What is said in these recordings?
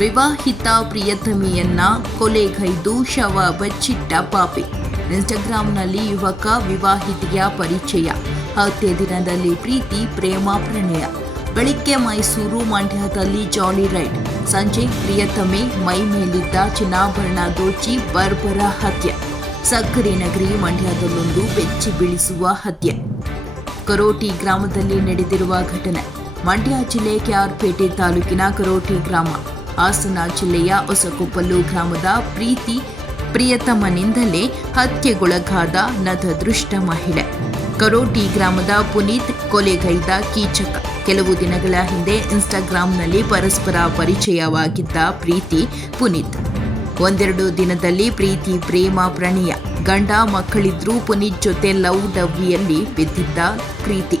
ವಿವಾಹಿತ ಪ್ರಿಯತಮಿಯನ್ನ ಕೊಲೆಗೈದು ಶವ ಬಚ್ಚಿಟ್ಟ ಪಾಪಿ. ಇನ್ಸ್ಟಾಗ್ರಾಂನಲ್ಲಿ ಯುವಕ ವಿವಾಹಿತೆಯ ಪರಿಚಯ. ಹತ್ಯೆ ದಿನದಲ್ಲಿ ಪ್ರೀತಿ, ಪ್ರೇಮ, ಪ್ರಣಯ. ಬೆಳಿಗ್ಗೆ ಮೈಸೂರು ಮಂಡ್ಯದಲ್ಲಿ ಜಾಲಿ ರೈಡ್. ಸಂಜೆ ಪ್ರಿಯತಮೆ ಮೈ ಮೇಲಿದ್ದ ಚಿನ್ನಾಭರಣ ದೋಚಿ ಬರ್ಬರ ಹತ್ಯೆ. ಸಕ್ಕರೆ ನಗರಿ ಮಂಡ್ಯದಲ್ಲೊಂದು ಬೆಚ್ಚಿ ಬೀಳಿಸುವ ಹತ್ಯೆ. ಕರೋಟಿ ಗ್ರಾಮದಲ್ಲಿ ನಡೆದಿರುವ ಘಟನೆ. ಮಂಡ್ಯ ಜಿಲ್ಲೆ ಕೆಆರ್ಪೇಟೆ ತಾಲೂಕಿನ ಕರೋಟಿ ಗ್ರಾಮ. ಹಾಸನ ಜಿಲ್ಲೆಯ ಹೊಸಕೊಪ್ಪಲು ಗ್ರಾಮದ ಪ್ರೀತಿ ಪ್ರಿಯತಮನಿಂದಲೇ ಹತ್ಯೆಗೊಳಗಾದ ನತದೃಷ್ಟ ಮಹಿಳೆ. ಕರೋಟಿ ಗ್ರಾಮದ ಪುನೀತ್ ಕೊಲೆಗೈದ ಕೀಚಕ. ಕೆಲವು ದಿನಗಳ ಹಿಂದೆ ಇನ್ಸ್ಟಾಗ್ರಾಂನಲ್ಲಿ ಪರಸ್ಪರ ಪರಿಚಯವಾಗಿದ್ದ ಪ್ರೀತಿ ಪುನೀತ್. ಒಂದೆರಡು ದಿನದಲ್ಲಿ ಪ್ರೀತಿ, ಪ್ರೇಮ, ಪ್ರಣಯ. ಗಂಡ ಮಕ್ಕಳಿದ್ರೂ ಪುನೀತ್ ಜೊತೆ ಲವ್ ಡವ್ವಿಯಲ್ಲಿ ಬಿದ್ದಿದ್ದ ಪ್ರೀತಿ.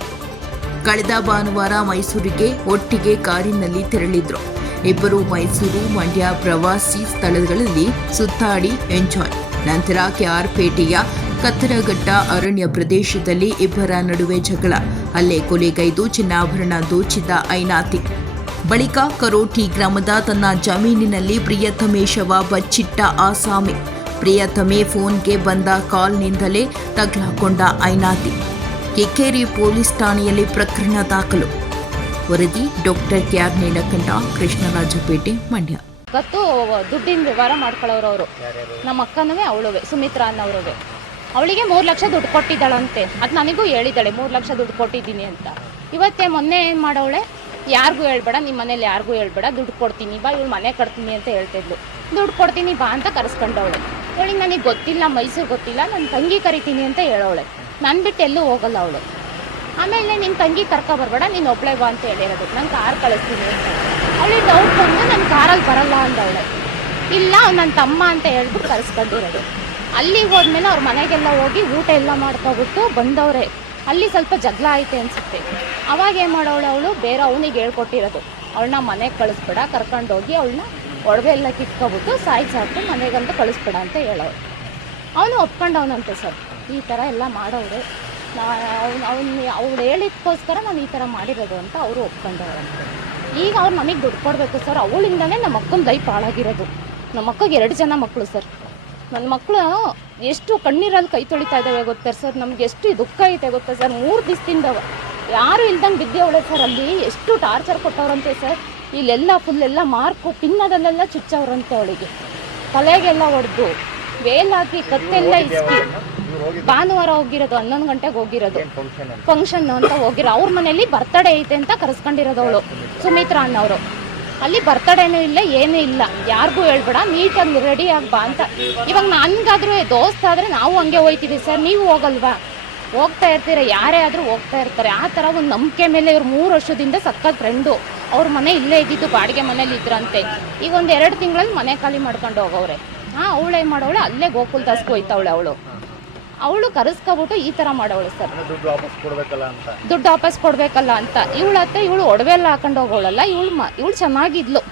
ಕಳೆದ ಭಾನುವಾರ ಮೈಸೂರಿಗೆ ಒಟ್ಟಿಗೆ ಕಾರಿನಲ್ಲಿ ತೆರಳಿದ್ರು. ಇಬ್ಬರು ಮೈಸೂರು, ಮಂಡ್ಯ ಪ್ರವಾಸಿ ಸ್ಥಳಗಳಲ್ಲಿ ಸುತ್ತಾಡಿ ಎಂಜಾಯ್. ನಂತರ ಕೆಆರ್ಪೇಟೆಯ ಕತ್ತರಘಟ್ಟ ಅರಣ್ಯ ಪ್ರದೇಶದಲ್ಲಿ ಇಬ್ಬರ ನಡುವೆ ಜಗಳ. ಅಲ್ಲೇ ಕೊಲೆಗೈದು ಚಿನ್ನಾಭರಣ ದೋಚಿದ ಐನಾತಿ. ಬಳಿಕ ಕರೋಟಿ ಗ್ರಾಮದ ತನ್ನ ಜಮೀನಿನಲ್ಲಿ ಪ್ರಿಯತಮೆ ಶವ ಬಚ್ಚಿಟ್ಟ ಆಸಾಮಿ. ಪ್ರಿಯತಮೆ ಫೋನ್ಗೆ ಬಂದ ಕಾಲ್ನಿಂದಲೇ ತಗ್ಲಾಕೊಂಡ ಐನಾತಿ. ಕೆಕ್ಕೇರಿ ಪೊಲೀಸ್ ಠಾಣೆಯಲ್ಲಿ ಪ್ರಕರಣ ದಾಖಲು. ವರದಿ ಡಾಕ್ಟರ್ ಕೆಆರ್ ನೀಲಕಂಠ ಕೃಷ್ಣರಾಜಪೇಟೆ ಮಂಡ್ಯ. ಗೊತ್ತು ದುಡ್ಡಿನ ವ್ಯವಹಾರ ಮಾಡ್ಕೊಳ್ಳೋರು ಅವರು. ನಮ್ಮ ಅಕ್ಕನೂ ಅವಳುವೆ, ಸುಮಿತ್ರಾ ಅನ್ನೋರುವೆ. ಅವಳಿಗೆ ಮೂರು ಲಕ್ಷ ದುಡ್ಡು ಕೊಟ್ಟಿದ್ದಾಳಂತೆ. ಅದು ನನಗೂ ಹೇಳಿದ್ದಾಳೆ, ಮೂರು ಲಕ್ಷ ದುಡ್ಡು ಕೊಟ್ಟಿದ್ದೀನಿ ಅಂತ. ಇವತ್ತೇ ಮೊನ್ನೆ ಏನು ಮಾಡವಳೆ? ಯಾರಿಗೂ ಹೇಳ್ಬೇಡ ನಿಮ್ಮ ಮನೇಲಿ ಯಾರಿಗೂ ಹೇಳ್ಬೇಡ, ದುಡ್ಡು ಕೊಡ್ತೀನಿ, ಬಾ, ಇವಳು ಮನೆ ಕಟ್ತೀನಿ ಅಂತ ಹೇಳ್ತಿದ್ಲು ದುಡ್ಡು ಕೊಡ್ತೀನಿ, ಬಾ ಅಂತ ಕರೆಸ್ಕೊಂಡವಳೆ. ಅವಳಿಗೆ ನನಗೆ ಗೊತ್ತಿಲ್ಲ, ಮೈಸೂರು ಗೊತ್ತಿಲ್ಲ ನನ್ನ ತಂಗಿ ಕರಿತೀನಿ ಅಂತ ಹೇಳೋಳೆ ನಾನು ಬಿಟ್ಟು ಎಲ್ಲೂ ಹೋಗಲ್ಲ ಅವಳು. ಆಮೇಲೆ ನಿನ್ನ ತಂಗಿ ಕರ್ಕೊ ಬರ್ಬೇಡ, ನೀನು ಒಬ್ಳೆ ಬಾ ಅಂತ ಹೇಳಿರೋದು. ನಾನು ಕಾರ್ ಕಳಿಸ್ತೀನಿ ಅವಳಿಗೆ ಡೌಟ್ ಬಂದು ನನ್ನ ಕಾರಲ್ಲಿ ಬರಲ್ಲ ಅಂದವಳೆ. ಇಲ್ಲ, ಅವ್ನು ನನ್ನ ತಮ್ಮ ಅಂತ ಹೇಳ್ಬಿಟ್ಟು ಕರೆಸ್ಕೊಂಡಿರೋದು. ಅಲ್ಲಿಗೆ ಹೋದ್ಮೇಲೆ ಅವ್ರ ಮನೆಗೆಲ್ಲ ಹೋಗಿ ಊಟ ಎಲ್ಲ ಮಾಡ್ಕೊಬಿಟ್ಟು ಬಂದವ್ರೆ. ಅಲ್ಲಿ ಸ್ವಲ್ಪ ಜಗಳ ಐತೆ ಅನ್ಸುತ್ತೆ. ಅವಾಗ ಏನು ಮಾಡೋಳು ಅವಳು? ಬೇರೆ ಅವನಿಗೆ ಹೇಳ್ಕೊಟ್ಟಿರೋದು. ಅವಳನ್ನ ಮನೆಗೆ ಕಳಿಸ್ಬೇಡ ಕರ್ಕೊಂಡೋಗಿ ಅವಳನ್ನ ಒಡವೆ ಎಲ್ಲ ಕಿತ್ಕೊಬಿಟ್ಟು ಸಾಯಿಸಾಕು ಮನೆಗಂತ ಕಳಿಸ್ಬೇಡ ಅಂತ ಹೇಳೋರು ಅವನು ಒಪ್ಕೊಂಡವನಂತೆ ಸರ್. ಈ ಥರ ಎಲ್ಲ ಮಾಡೋರು ಅವ್ನು ಅವ್ನು ಅವ್ರು ಹೇಳಿದ್ಕೋಸ್ಕರ ನಾನು ಈ ಥರ ಮಾಡಿರೋದು ಅಂತ ಅವರು ಒಪ್ಕೊಂಡವ್ರಂತೆ ಈಗ ಅವ್ರು ನಮಗೆ ದುಡ್ಡು ಕೊಡಬೇಕು ಸರ್. ಅವಳಿಂದನೇ ನಮ್ಮ ಅಕ್ಕನ ಲೈಫ್ ಹಾಳಾಗಿರೋದು ನಮ್ಮ ಅಕ್ಕಗೆ ಎರಡು ಜನ ಮಕ್ಕಳು ಸರ್. ನನ್ನ ಮಕ್ಕಳು ಎಷ್ಟು ಕಣ್ಣೀರಲ್ಲಿ ಕೈ ತೊಳಿತಾ ಇದ್ದಾವೆ ಗೊತ್ತಾ ಸರ್. ನಮ್ಗೆ ಎಷ್ಟು ದುಃಖ ಐತೆ ಗೊತ್ತಾ ಸರ್. ಮೂರು ದಿವಸದಿಂದ ಯಾರು ಇಲ್ದಂಗೆ ಬಿದ್ದೇವಳೆ ಸರ್ ಅಲ್ಲಿ. ಎಷ್ಟು ಟಾರ್ಚರ್ ಕೊಟ್ಟವ್ರಂತೆ ಸರ್. ಇಲ್ಲೆಲ್ಲ ಫುಲ್ ಎಲ್ಲ ಮಾರ್ಕು ಪಿನ್ನದಲ್ಲೆಲ್ಲ ಚುಚ್ಚವ್ರಂತೆ ಅವಳಿಗೆ. ತಲೆಗೆಲ್ಲ ಹೊಡೆದು ವೇಲ್ ಹಾಕಿ ಕತ್ತೆಲ್ಲ ಇಸ್ಕಿ ಭಾನುವಾರ ಹೋಗಿರೋದು ಹನ್ನೊಂದು ಗಂಟೆಗೆ ಹೋಗಿರೋದು. ಫಂಕ್ಷನ್ ಅಂತ? ಹೋಗಿರೋ ಅವ್ರ ಮನೆಯಲ್ಲಿ ಬರ್ತಡೇ ಐತೆ ಅಂತ ಕರೆಸ್ಕೊಂಡಿರೋದು ಅವಳು ಸುಮಿತ್ರಾ ಅನ್ನೋರು ಅಲ್ಲಿ ಬರ್ತಡೇನೂ ಇಲ್ಲ ಏನೂ ಇಲ್ಲ. ಯಾರಿಗೂ ಹೇಳ್ಬೇಡ ನೀಟಾಗಿ ರೆಡಿ ಬಾ ಅಂತ. ಇವಾಗ ನನ್ಗಾದ್ರೂ ದೋಸ್ತ ಆದ್ರೆ ನಾವು ಹಂಗೆ ಹೋಯ್ತೀವಿ ಸರ್ ನೀವು ಹೋಗಲ್ವಾ? ಹೋಗ್ತಾ ಇರ್ತೀರ? ಯಾರೇ ಆದ್ರೂ ಹೋಗ್ತಾ ಇರ್ತಾರೆ. ಆ ಥರ ಒಂದು ನಂಬಿಕೆ ಮೇಲೆ ಇವ್ರು ಮೂರು ವರ್ಷದಿಂದ ಸಕ್ಕತ್ ಫ್ರೆಂಡು ಅವ್ರ ಮನೆ ಇಲ್ಲೇ ಇದ್ದಿದ್ದು ಬಾಡಿಗೆ ಮನೇಲಿ ಇದ್ರಂತೆ. ಈಗ ಒಂದು ಎರಡು ತಿಂಗಳಲ್ಲಿ ಮನೆ ಖಾಲಿ ಮಾಡ್ಕೊಂಡು ಹೋಗವ್ರೆ. ಹಾಂ ಅವಳೇ ಮಾಡೋಳು ಅಲ್ಲೇ ಗೋಕುಲ್ ದಾಸ್ಗೆ ಹೋಯ್ತಾವಳೆ ಅವಳು. ಅವಳು ಕರೆಸ್ಕೊಬಿಟ್ಟು ಈ ಥರ ಮಾಡೋಳು ಸರ್. ದುಡ್ಡು ವಾಪಸ್ ಕೊಡ್ಬೇಕಲ್ಲ ಅಂತ. ಅಂತ. ಇವಳ ಹತ್ರ ಇವಳು ಒಡವೆ ಎಲ್ಲ ಹಾಕೊಂಡು ಹೋಗೋಳಲ್ಲ ಇವಳು ಮ ಇವಳು ಚೆನ್ನಾಗಿದ್ಲು.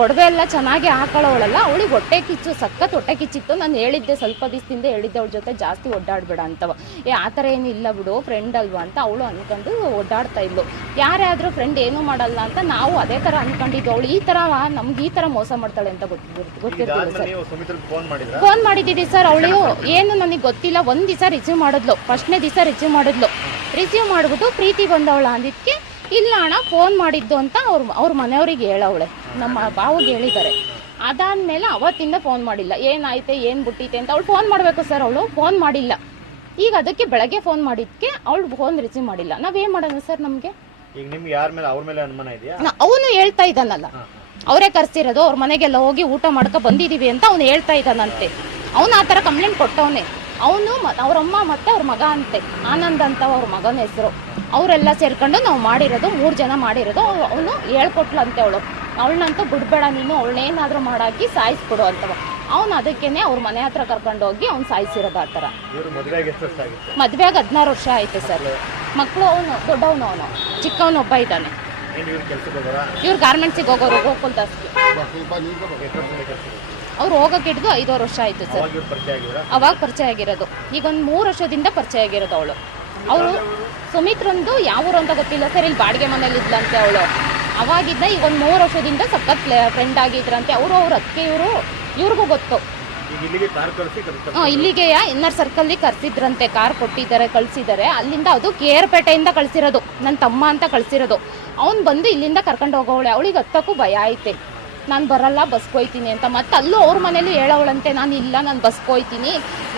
ಒಡವೆ ಎಲ್ಲ ಚೆನ್ನಾಗಿ ಹಾಕೊಳ್ಳೋಳಲ್ಲ ಅವಳಿಗೆ ಹೊಟ್ಟೆ ಕಿಚ್ಚು ಸಖತ್ ಹೊಟ್ಟೆ ಕಿಚ್ಚಿತ್ತು. ನಾನು ಹೇಳಿದ್ದೆ ಸ್ವಲ್ಪ ದಿವಸದಿಂದ ಹೇಳಿದ್ದೆ ಅವಳ ಜೊತೆ ಜಾಸ್ತಿ ಒಡ್ಡಾಡ್ಬೇಡ ಅಂತವ. ಏ ಆ ಥರ ಏನು ಇಲ್ಲ ಬಿಡು ಫ್ರೆಂಡ್ ಅಲ್ವಾ ಅಂತ ಅವಳು ಅಂದ್ಕೊಂಡು ಒಡ್ಡಾಡ್ತಾ ಇದ್ಲು. ಯಾರೇ ಆದರೂ ಫ್ರೆಂಡ್ ಏನೂ ಮಾಡಲ್ಲ ಅಂತ ನಾವು ಅದೇ ಥರ ಅಂದ್ಕೊಂಡಿದ್ದು ಅವಳು ಈ ಥರ ನಮ್ಗೆ ಈ ಥರ ಮೋಸ ಮಾಡ್ತಾಳೆ ಅಂತ ಗೊತ್ತಿರ್ತೀವಿ ಗೊತ್ತಿರ್ತೀವಿ ಫೋನ್ ಮಾಡಿದ್ದೀವಿ ಸರ್ ಅವಳು ಏನು ನನಗೆ ಗೊತ್ತಿಲ್ಲ. ಒಂದು ದಿವಸ ರಿಸೀವ್ ಮಾಡಿದ್ಲು. ಫಸ್ಟ್ನೇ ದಿವಸ ರಿಸೀವ್ ಮಾಡಿದ್ಲು. ರಿಸೀವ್ ಮಾಡಿಬಿಟ್ಟು ಪ್ರೀತಿ ಬಂದವಳ ಅಂದಿದ್ದಕ್ಕೆ ಇಲ್ಲ ಅಣ್ಣ ಫೋನ್ ಮಾಡಿದ್ದು ಅಂತ ಅವ್ರ ಅವ್ರ ಮನೆಯವ್ರಿಗೆ ಹೇಳವಳೆ. ನಮ್ಮ ಭಾವಗೆ ಹೇಳಿದ್ದಾರೆ. ಅದಾದ್ಮೇಲೆ ಅವತ್ತಿಂದ ಫೋನ್ ಮಾಡಿಲ್ಲ. ಏನಾಯ್ತೆ ಏನು ಬಿಟ್ಟಿತೆ ಅಂತ ಅವಳು ಫೋನ್ ಮಾಡಬೇಕು ಸರ್ ಅವಳು. ಫೋನ್ ಮಾಡಿಲ್ಲ. ಈಗ ಅದಕ್ಕೆ ಬೆಳಗ್ಗೆ ಫೋನ್ ಮಾಡಿದ್ಕೆ ಅವಳು ಫೋನ್ ರಿಸೀವ್ ಮಾಡಿಲ್ಲ. ನಾವೇನು ಮಾಡೋಣ ಸರ್ ನಮಗೆ? ಈಗ ನಿಮ್ಗೆ ಯಾರ ಮೇಲೆ ಅವ್ರ ಮೇಲೆ ಅನುಮಾನ ಇದೆಯಾ? ಅವನು ಹೇಳ್ತಾ ಇದ್ದಾನಲ್ಲ. ಅವರೇ ಕರ್ಸಿರೋದು ಅವ್ರ ಮನೆಗೆಲ್ಲ ಹೋಗಿ ಊಟ ಮಾಡ್ಕೊ ಬಂದಿದೀವಿ ಅಂತ ಅವ್ನು ಹೇಳ್ತಾ ಇದ್ದಾನಂತೆ. ಅವನು ಆ ಥರ ಕಂಪ್ಲೇಂಟ್ ಕೊಟ್ಟವನೇ. ಅವನು ಅವ್ರಮ್ಮ ಮತ್ತೆ ಅವ್ರ ಮಗ ಅಂತೆ. ಆನಂದ್ ಅಂತ ಅವ್ರ ಮಗನ ಹೆಸರು. ಅವರೆಲ್ಲ ಸೇರ್ಕೊಂಡು ನಾವು ಮಾಡಿರೋದು ಮೂರು ಜನ ಮಾಡಿರೋದು ಅವನು ಹೇಳ್ಕೊಟ್ಲಂತೆ ಅವಳು. ಅವಳನ್ನಂತೂ ಬಿಡ್ಬೇಡ ನೀನು ಅವಳನ್ನೇನಾದ್ರೂ ಮಾಡಾಕಿ ಸಾಯಿಸ್ಬಿಡು ಅಂತವ. ಅವನು ಅದಕ್ಕೇನೆ ಅವ್ರ ಮನೆ ಹತ್ರ ಕರ್ಕೊಂಡು ಹೋಗಿ ಅವ್ನು ಸಾಯಿಸಿರೋದು ಆ ಥರ. ಆಗಿತ್ತು? ಹದಿನಾರು ವರ್ಷ ಆಯ್ತು ಸರ್. ಮಕ್ಕಳು ಅವನು ದೊಡ್ಡವನು ಅವನು. ಚಿಕ್ಕವನೊಬ್ಬ ಇದ್ದಾನೆ. ಏನು ಇವ್ರು ಗಾರ್ಮೆಂಟ್ಸಿಗೆ ಹೋಗೋರು? ಗೋಕುಲ್ ದಾಸ್ಗೆ. ಕೆಲ್ಸಕ್ಕೆ ಅವ್ರು ಹೋಗಕ್ಕೆ ಹಿಡಿದು ಐದಾರು ವರ್ಷ ಆಯ್ತು ಸರ್. ಪರಿಚಯ ಅವಾಗ ಪರಿಚಯ ಆಗಿರೋದು. ಈಗ ಒಂದು ಮೂರು ವರ್ಷದಿಂದ ಪರಿಚಯ ಆಗಿರೋದು ಅವಳು. ಅವಳು ಸುಮಿತ್ರಂದು ಯಾವ ಊರು ಅಂತ ಗೊತ್ತಿಲ್ಲ ಸರ್. ಇಲ್ಲಿ ಬಾಡಿಗೆ ಮನೇಲಿ ಇದ್ಲಂತೆ ಅವಳು. ಅವಾಗಿದ್ದ ಈಗ ಒಂದು ಮೂರು ವರ್ಷದಿಂದ ಸಖತ್ ಫ್ರೆಂಡ್ ಆಗಿದ್ರಂತೆ. ಅವರು ಅವ್ರ ಅತ್ತೆ ಇವರು ಇವ್ರಿಗೂ ಗೊತ್ತು. ಇಲ್ಲಿಗೆ ಇನ್ನರ್ ಸರ್ಕಲ್ ಕರ್ಸಿದ್ರಂತೆ. ಕಾರ್ ಕೊಟ್ಟಿದ್ದಾರೆ ಕಳ್ಸಿದ್ದಾರೆ. ಅಲ್ಲಿಂದ ಅದು ಕೇರ್ಪೇಟೆಯಿಂದ ಕಳ್ಸಿರೋದು. ನನ್ನ ತಮ್ಮ ಅಂತ ಕಳ್ಸಿರೋದು. ಅವ್ನು ಬಂದು ಇಲ್ಲಿಂದ ಕರ್ಕೊಂಡು ಹೋಗೋವಳೆ. ಅವಳಿಗೆ ಹತ್ತಕ್ಕೂ ಭಯ ಐತೆ. ನಾನು ಬರಲ್ಲ ಬಸ್ಕೊಯ್ತೀನಿ ಅಂತ. ಮತ್ತೆ ಅಲ್ಲೂ ಅವ್ರ ಮನೇಲಿ ಹೇಳೋವಳಂತೆ ನಾನು ಇಲ್ಲ ನಾನು ಬಸ್ಕೊಯ್ತೀನಿ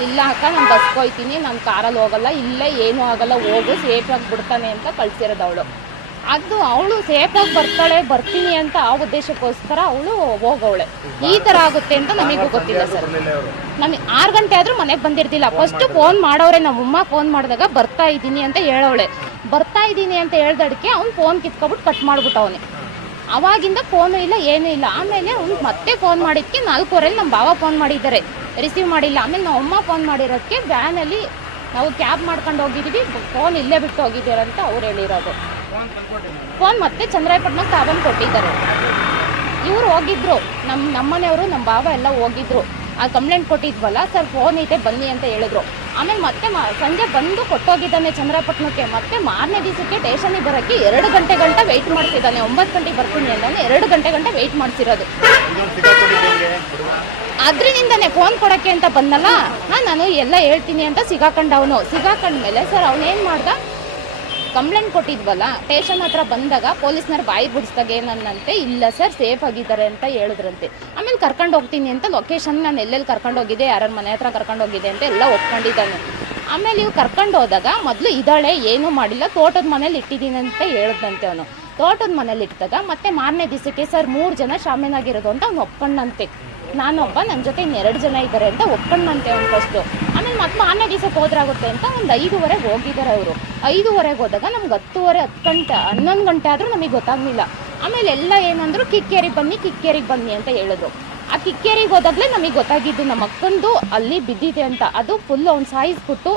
ಇಲ್ಲ ಅಕ್ಕ ನಾನು ಬಸ್ಕೊಯ್ತೀನಿ ನಾನು ಕಾರಲ್ಲಿ ಹೋಗಲ್ಲ. ಇಲ್ಲ ಏನೂ ಆಗಲ್ಲ. ಹೋಗು ಸೇಫಾಗಿ ಬಿಡ್ತಾನೆ ಅಂತ ಕಳ್ಸಿರೋದು ಅವಳು. ಅದು ಅವಳು ಸೇಫಾಗಿ ಬರ್ತಾಳೆ ಬರ್ತೀನಿ ಅಂತ ಆ ಉದ್ದೇಶಕ್ಕೋಸ್ಕರ ಅವಳು ಹೋಗವಳೆ. ಈ ತರ ಆಗುತ್ತೆ ಅಂತ ನಮಗೂ ಗೊತ್ತಿಲ್ಲ ಸರ್. ನಮಗೆ ಆರು ಗಂಟೆ ಆದ್ರೂ ಮನೆಗೆ ಬಂದಿರ್ತಿಲ್ಲ. ಫಸ್ಟ್ ಫೋನ್ ಮಾಡೋರೆ ನಮ್ಮಮ್ಮ ಫೋನ್ ಮಾಡಿದಾಗ ಬರ್ತಾ ಇದ್ದೀನಿ ಅಂತ ಹೇಳವಳೆ. ಬರ್ತಾ ಇದ್ದೀನಿ ಅಂತ ಹೇಳ್ದಡ್ಕೆ ಅವ್ನು ಫೋನ್ ಕಿತ್ಕೊಬಿಟ್ಟು ಕಟ್ ಮಾಡ್ಬಿಟ್ಟವನೆ ಅವಾಗಿಂದ ಫೋನು ಇಲ್ಲ ಏನೂ ಇಲ್ಲ. ಆಮೇಲೆ ಅವ್ನು ಮತ್ತೆ ಫೋನ್ ಮಾಡಿದ್ಕೆ ನಾಲ್ಕೂವರೆಲಿ ನಮ್ಮ ಬಾವ ಫೋನ್ ಮಾಡಿದ್ದಾರೆ. ರಿಸೀವ್ ಮಾಡಿಲ್ಲ. ಆಮೇಲೆ ನಮ್ಮ ಅಮ್ಮ ಫೋನ್ ಮಾಡಿರೋದಕ್ಕೆ ವ್ಯಾನಲ್ಲಿ ನಾವು ಕ್ಯಾಬ್ ಮಾಡ್ಕೊಂಡು ಹೋಗಿದ್ದೀವಿ ಫೋನ್ ಇಲ್ಲೇ ಬಿಟ್ಟು ಹೋಗಿದ್ದೀರಂತ ಅವ್ರು ಹೇಳಿರೋದು. ಫೋನ್ ಮತ್ತೆ ಚಂದ್ರಾಯಪಟ್ಟಣಕ್ಕೆ ತಾಬಂದು ಕೊಟ್ಟಿದ್ದಾರೆ. ಇವ್ರು ಹೋಗಿದ್ರು. ನಮ್ಮ ನಮ್ಮನೆಯವರು ನಮ್ಮ ಬಾವ ಎಲ್ಲ ಹೋಗಿದ್ರು. ಆ ಕಂಪ್ಲೇಂಟ್ ಕೊಟ್ಟಿದ್ವಲ್ಲ, ಸರ್ ಫೋನ್ ಐತೆ ಬನ್ನಿ ಅಂತ ಹೇಳಿದ್ರು. ಆಮೇಲೆ ಮತ್ತೆ ಸಂಜೆ ಬಂದು ಕೊಟ್ಟೋಗಿದ್ದಾನೆ ಚಂದ್ರಪಟ್ಟಣಕ್ಕೆ ಮತ್ತೆ ಮಾರನೇ ದಿವಸಕ್ಕೆ ಟೇಷನಿಗೆ ಬರೋಕ್ಕೆ ಎರಡು ಗಂಟೆ ಗಂಟೆ ವೆಯ್ಟ್ ಮಾಡ್ತಿದ್ದಾನೆ. ಒಂಬತ್ತು ಗಂಟೆಗೆ ಬರ್ತೀನಿ ಅಂದಾನೆ ಎರಡು ಗಂಟೆ ಗಂಟೆ ವೆಯ್ಟ್ ಮಾಡ್ತಿರೋದು. ಅದ್ರಿಂದನೇ ಫೋನ್ ಕೊಡೋಕ್ಕೆ ಅಂತ ಬಂದಲ್ಲ? ನಾನು ಎಲ್ಲ ಹೇಳ್ತೀನಿ ಅಂತ ಸಿಗಾಕೊಂಡವನು. ಸಿಗಾಕೊಂಡ್ಮೇಲೆ, ಸರ್ ಅವನೇನು ಮಾಡ್ದ? ಕಂಪ್ಲೇಂಟ್ ಕೊಟ್ಟಿದ್ವಲ್ಲ ಸ್ಟೇಷನ್ ಹತ್ರ ಬಂದಾಗ ಪೊಲೀಸ್ನವ್ರು ಬಾಯಿ ಬಿಡಿಸ್ದಾಗ ಏನನ್ನಂತೆ, ಇಲ್ಲ ಸರ್ ಸೇಫ್ ಆಗಿದ್ದಾರೆ ಅಂತ ಹೇಳಿದ್ರಂತೆ. ಆಮೇಲೆ ಕರ್ಕೊಂಡು ಹೋಗ್ತೀನಿ ಅಂತ ಲೊಕೇಶನ್ ನಾನು ಎಲ್ಲೆಲ್ಲಿ ಕರ್ಕೊಂಡು ಹೋಗಿದೆ ಯಾರ್ಯಾರ ಮನೆ ಹತ್ರ ಕರ್ಕೊಂಡು ಹೋಗಿದೆ ಅಂತ ಎಲ್ಲ ಒಪ್ಕೊಂಡಿದ್ದಾನೆ. ಆಮೇಲೆ ಇವು ಕರ್ಕೊಂಡು ಹೋದಾಗ ಮೊದಲು ಇದ್ದಾಳೆ, ಏನೂ ಮಾಡಿಲ್ಲ, ತೋಟದ ಮನೇಲಿ ಇಟ್ಟಿದ್ದೀನಿ ಅಂತ ಹೇಳಿದಂತೆ ಅವನು. ತೋಟದ ಮನೇಲಿ ಇಟ್ಟಾಗ ಮತ್ತೆ ಮಾರನೇ ದಿವಸಕ್ಕೆ ಸರ್ ಮೂರು ಜನ ಶಾಮೀನಾಗಿರೋದು ಅಂತ ಅವ್ನು ಒಪ್ಕೊಂಡಂತೆ. ನಾನೊಬ್ಬ ನನ್ನ ಜೊತೆ ಇನ್ನೆರಡು ಜನ ಇದ್ದಾರೆ ಅಂತ ಒಪ್ಕೊಂಡ್ಬಂತೆ ಅವ್ನು ಫಸ್ಟು ಆಮೇಲೆ ಮತ್ತೆ ಮಾರನೇ ದಿವಸಕ್ಕೆ ಹೋದ್ರಾಗುತ್ತೆ ಅಂತ ಒಂದು ಐದುವರೆಗೆ ಹೋಗಿದ್ದಾರೆ ಅವರು. ಐದುವರೆಗೆ ಹೋದಾಗ ನಮ್ಗೆ ಹತ್ತುವರೆ, ಹತ್ತು ಗಂಟೆ, ಹನ್ನೊಂದು ಗಂಟೆ ಆದರೂ ನಮಗೆ ಗೊತ್ತಾಗಲಿಲ್ಲ. ಆಮೇಲೆ ಎಲ್ಲ ಏನಂದ್ರು, ಕಿಕ್ಕೇರಿಗೆ ಬನ್ನಿ ಕಿಕ್ಕೇರಿಗೆ ಬನ್ನಿ ಅಂತ ಹೇಳಿದ್ರು. ಆ ಕಿಕ್ಕೇರಿಗೆ ಹೋದಾಗಲೇ ನಮಗೆ ಗೊತ್ತಾಗಿದ್ದು ನಮ್ಮ ಅಕ್ಕಂದು ಅಲ್ಲಿ ಬಿದ್ದಿದೆ ಅಂತ. ಅದು ಫುಲ್ ಅವ್ನು ಸಾಯಿಸ್ಬಿಟ್ಟು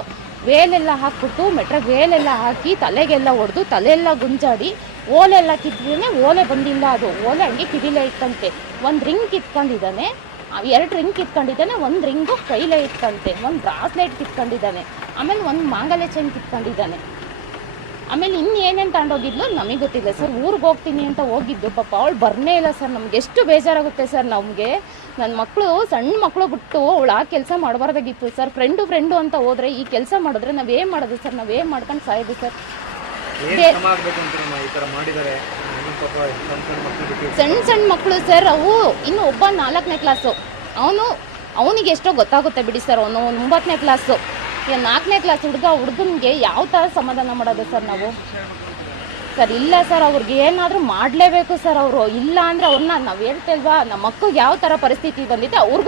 ವೇಲೆಲ್ಲ ಹಾಕ್ಬಿಟ್ಟು ಮೆಟ್ರ ವೇಲೆಲ್ಲ ಹಾಕಿ, ತಲೆಗೆಲ್ಲ ಹೊಡೆದು ತಲೆಯೆಲ್ಲ ಗುಂಜಾಡಿ ಓಲೆಲ್ಲ ಕಿತ್ತಿದ್ರೆ ಓಲೆ ಬಂದಿಲ್ಲ ಅದು. ಓಲೆ ಹಂಗೆ ಕಿಡಿಲೇ ಇತ್ತಂತೆ. ಒಂದು ರಿಂಗ್ ಕಿತ್ಕೊಂಡಿದ್ದಾನೆ. ಎರಡು ರಿಂಗ್ ಕಿತ್ಕೊಂಡಿದ್ದಾನೆ, ಒಂದು ರಿಂಗು ಕೈಲೇ ಇತ್ತಂತೆ. ಒಂದು ಬ್ರಾಸ್ಲೆಟ್ ಕಿತ್ಕೊಂಡಿದ್ದಾನೆ. ಆಮೇಲೆ ಒಂದು ಮಾಂಗಲ್ಯ ಚೈನ್ ಕಿತ್ಕೊಂಡಿದ್ದಾನೆ. ಆಮೇಲೆ ಇನ್ನೇನೇನು ತಗೊಂಡೋಗಿದ್ಲು ನಮಗೆ ಗೊತ್ತಿಲ್ಲ. ಸರ್, ಊರಿಗೆ ಹೋಗ್ತೀನಿ ಅಂತ ಹೋಗಿದ್ದು. ಪಾಪ ಅವಳು ಬರ್ನೇ ಇಲ್ಲ ಸರ್. ನಮ್ಗೆ ಎಷ್ಟು ಬೇಜಾರಾಗುತ್ತೆ ಸರ್ ನಮಗೆ. ನನ್ನ ಮಕ್ಕಳು ಸಣ್ಣ ಮಕ್ಕಳು ಬಿಟ್ಟು ಅವಳು ಆ ಕೆಲಸ ಮಾಡಬಾರ್ದಾಗಿತ್ತು ಸರ್. ಫ್ರೆಂಡು ಫ್ರೆಂಡು ಅಂತ ಹೋದರೆ ಈ ಕೆಲಸ ಮಾಡಿದ್ರೆ ನಾವೇನು ಮಾಡೋದು ಸರ್? ನಾವೇನು ಮಾಡ್ಕೊಂಡು ಸಾಯೋದು ಸರ್? ಸಣ್ಣ ಸಣ್ಣ ಮಕ್ಕಳು ಸರ್ ಅವು ಇನ್ನು ಒಬ್ಬ ನಾಲ್ಕನೇ ಕ್ಲಾಸು ಅವನು ಅವನಿಗೆ ಎಷ್ಟೋ ಗೊತ್ತಾಗುತ್ತೆ ಬಿಡಿ ಸರ್ ಅವನು ಒಂಬತ್ತನೇ ಕ್ಲಾಸು ಈಗ ನಾಲ್ಕನೇ ಕ್ಲಾಸ್ ಹುಡುಗ ಹುಡುಗನಿಗೆ ಯಾವ ಥರ ಸಮಾಧಾನ ಮಾಡೋದು ಸರ್ ನಾವು? ಸರ್ ಇಲ್ಲ ಸರ್ ಅವ್ರಿಗೆ ಏನಾದರೂ ಮಾಡಲೇಬೇಕು ಸರ್ ಅವರು. ಇಲ್ಲ ಅಂದರೆ ಅವ್ರನ್ನ ನಾವು ಹೇಳ್ತೇಲ್ವಾ ನಮ್ಮ ಮಕ್ಕಳಿಗೆ ಯಾವ ಥರ ಪರಿಸ್ಥಿತಿ ಬಂದಿದೆ ಅವ್ರಿಗೂ